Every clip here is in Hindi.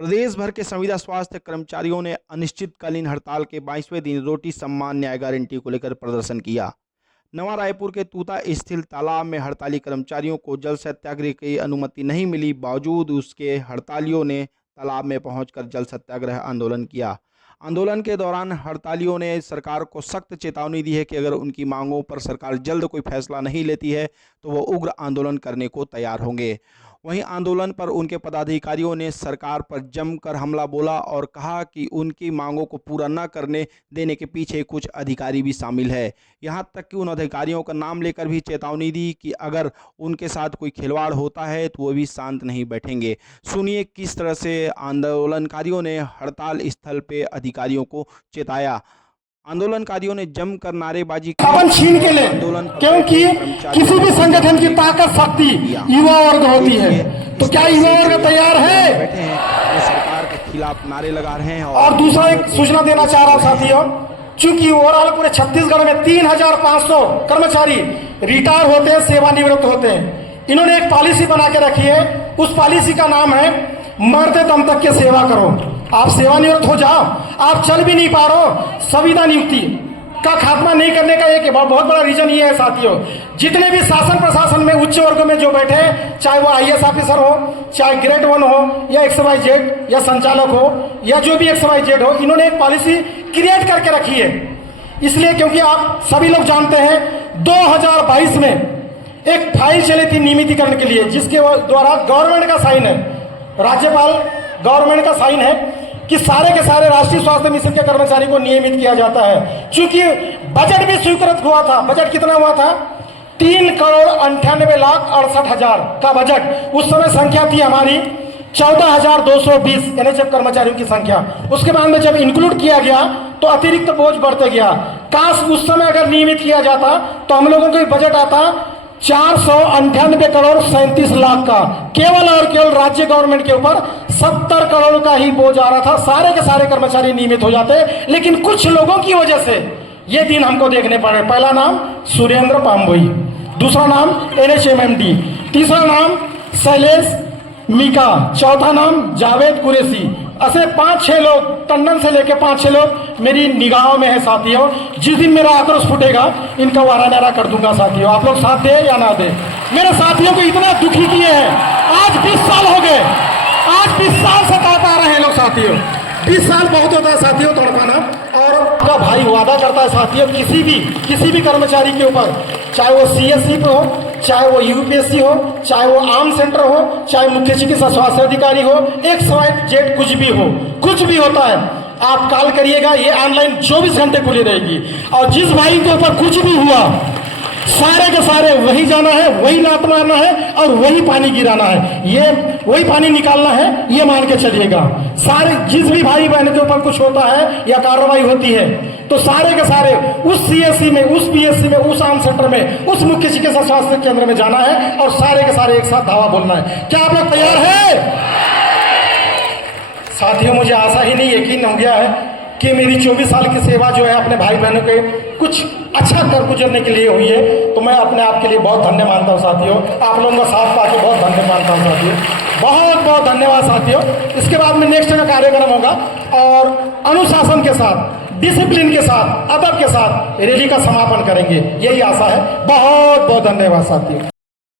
प्रदेश भर के संविदा स्वास्थ्य कर्मचारियों ने अनिश्चितकालीन हड़ताल के 22वें दिन रोटी सम्मान न्याय गारंटी को लेकर प्रदर्शन किया। नवा रायपुर के तूता स्थित तालाब में हड़ताली कर्मचारियों को जल सत्याग्रह की अनुमति नहीं मिली, बावजूद उसके हड़तालियों ने तालाब में पहुंचकर जल सत्याग्रह आंदोलन किया। आंदोलन के दौरान हड़तालियों ने सरकार को सख्त चेतावनी दी है कि अगर उनकी मांगों पर सरकार जल्द कोई फैसला नहीं लेती है तो वो उग्र आंदोलन करने को तैयार होंगे। वहीं आंदोलन पर उनके पदाधिकारियों ने सरकार पर जमकर हमला बोला और कहा कि उनकी मांगों को पूरा न करने देने के पीछे कुछ अधिकारी भी शामिल है। यहां तक कि उन अधिकारियों का नाम लेकर भी चेतावनी दी कि अगर उनके साथ कोई खिलवाड़ होता है तो वो भी शांत नहीं बैठेंगे। सुनिए किस तरह से आंदोलनकारियों ने हड़ताल स्थल पे अधिकारियों को चेताया। आंदोलनकारियों ने जमकर नारेबाजी की छीन के ले, क्योंकि किसी भी संगठन की ताकत शक्ति युवा वर्ग होती है। तो क्या युवा वर्ग तैयार है? बैठे हैं, वो सरकार के खिलाफ नारे लगा रहे हैं। और दूसरा एक सूचना देना चाह रहा हूं साथियों, चूंकि ओवरऑल पूरे छत्तीसगढ़ में 3500 कर्मचारी रिटायर होते हैं, सेवानिवृत्त होते हैं। इन्होंने एक पॉलिसी बना के रखी है, उस पॉलिसी का नाम है मरते दम तक के सेवा करो। आप सेवानिवृत्त हो जाओ, आप चल भी नहीं पा रहे हो, संविदा नियुक्ति का खात्मा नहीं करने का एक बहुत बड़ा रीजन ये है साथियों। जितने भी शासन प्रशासन में उच्च वर्ग में जो बैठे हैं, चाहे वो आईएएस ऑफिसर हो, चाहे ग्रेड 1 हो या XYZ या संचालक हो या जो भी XYZ हो, इन्होंने एक पॉलिसी क्रिएट करके रखी है। इसलिए क्योंकि आप सभी लोग जानते हैं 2022 में एक फाइल चली थी नियमितीकरण के लिए, जिसके द्वारा गवर्नमेंट का साइन है, राज्यपाल गवर्नमेंट का साइन है कि सारे के सारे राष्ट्रीय स्वास्थ्य मिशन के कर्मचारी को नियमित किया जाता है। चूंकि बजट भी स्वीकृत हुआ था, बजट कितना हुआ था? 3,98,68,000 का बजट। उस समय संख्या थी हमारी 14,220 NHF कर्मचारियों की संख्या। उसके बाद में जब इंक्लूड किया गया तो अतिरिक्त बोझ बढ़ते गया। काश उस समय अगर नियमित किया जाता तो हम लोगों को बजट आता 498,37,00,000 का। केवल और केवल राज्य गवर्नमेंट के ऊपर 70 करोड़ का ही बोझ आ रहा था। सारे के सारे कर्मचारी नियमित हो जाते, लेकिन कुछ लोगों की वजह से ये दिन हमको देखने पड़े। पहला नाम सुरेंद्र पामभोई, दूसरा नाम NHMMD, तीसरा नाम शैलेश मीका, चौथा नाम जावेद कुरैशी। ऐसे 5-6 लोग, टंडन से लेके 5-6 लोग मेरी निगाहों में है साथियों। जिस दिन मेरा आक्रोश फूटेगा इनका वारा नारा कर दूंगा साथियों। आप लोग साथ दे या ना दे, मेरे साथियों को इतना दुखी किए हैं। आज 20 साल हो गए, आज 20 साल से तड़पा रहे हैं लोग साथियों। 20 साल बहुत होता है साथियों तड़पाना। और का भाई वादा करता है साथियों, किसी भी कर्मचारी के ऊपर, चाहे वो CSC पे हो, चाहे वो UPSC हो, चाहे वो आर्म सेंटर हो, चाहे मुख्य चिकित्सा स्वास्थ्य अधिकारी हो, XYZ कुछ भी होता है, आप कॉल करिएगा। ये ऑनलाइन 24 घंटे खुली रहेगी। और जिस भाई के ऊपर कुछ भी हुआ, सारे के सारे वही जाना है, वही लात मारना है और वही पानी गिराना है, ये वही पानी निकालना है, ये मान के चलिएगा। सारे जिस भी भाई बहन के ऊपर कुछ होता है या कार्रवाई होती है तो सारे के सारे उस CSC में, उस PSC में, उस आर्म सेंटर में, उस मुख्य चिकित्सा स्वास्थ्य केंद्र में जाना है और सारे के सारे एक साथ धावा बोलना है। क्या आप लोग तैयार है साथियों? मुझे आशा ही नहीं, यकीन हो गया है कि मेरी 24 साल की सेवा जो है अपने भाई बहनों के कुछ अच्छा कर गुजरने के लिए हुई है। तो मैं अपने आप के लिए बहुत धन्य मानता हूँ साथियों। आप लोगों का साथ पाके बहुत धन्य मानता हूँ साथियों। बहुत बहुत धन्यवाद साथियों। इसके बाद में नेक्स्ट में कार्यक्रम होगा और अनुशासन के साथ, डिसिप्लिन के साथ, अदब के साथ रैली का समापन करेंगे, यही आशा है। बहुत बहुत धन्यवाद साथियों।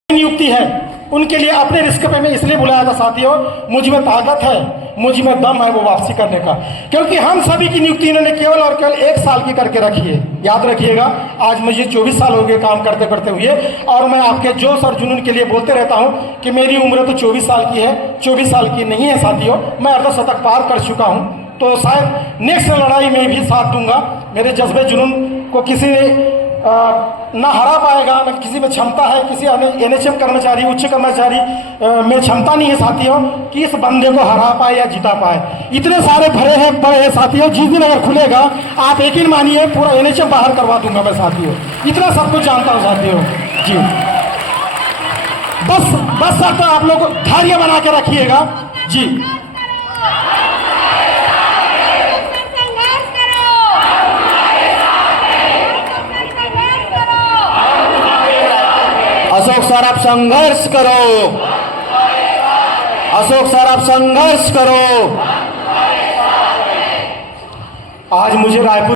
नियुक्ति है उनके लिए अपने रिस्क पे मैं इसलिए बुलाया था साथियों, मुझ में ताकत है, मुझ में दम है वो वापसी करने का। क्योंकि हम सभी की नियुक्ति इन्होंने केवल और केवल 1 साल की करके रखी है। याद रखिएगा, आज मुझे 24 साल हो गए काम करते करते हुए, और मैं आपके जोश और जुनून के लिए बोलते रहता हूँ कि मेरी उम्र तो 24 साल की है, 24 साल की नहीं है साथियों। मैं अर्धशतक पार कर चुका हूँ, तो शायद नेक्स्ट लड़ाई में भी साथ दूंगा। मेरे जज्बे जुनून को किसी ना हरा पाएगा, न किसी में क्षमता है, किसी NHM कर्मचारी, उच्च कर्मचारी में क्षमता नहीं है साथियों कि इस बंदे को हरा पाए या जिता पाए। इतने सारे भरे हैं पड़े हैं साथियों, जिस दिन अगर खुलेगा आप यकीन मानिए पूरा NHM बाहर करवा दूंगा मैं साथियों। इतना सब कुछ जानता हूँ साथियों जी। बस सर आप लोग धैर्य बना के रखिएगा जी। अशोक सर आप संघर्ष करो, अशोक सर आप संघर्ष करो। आज मुझे रायपुर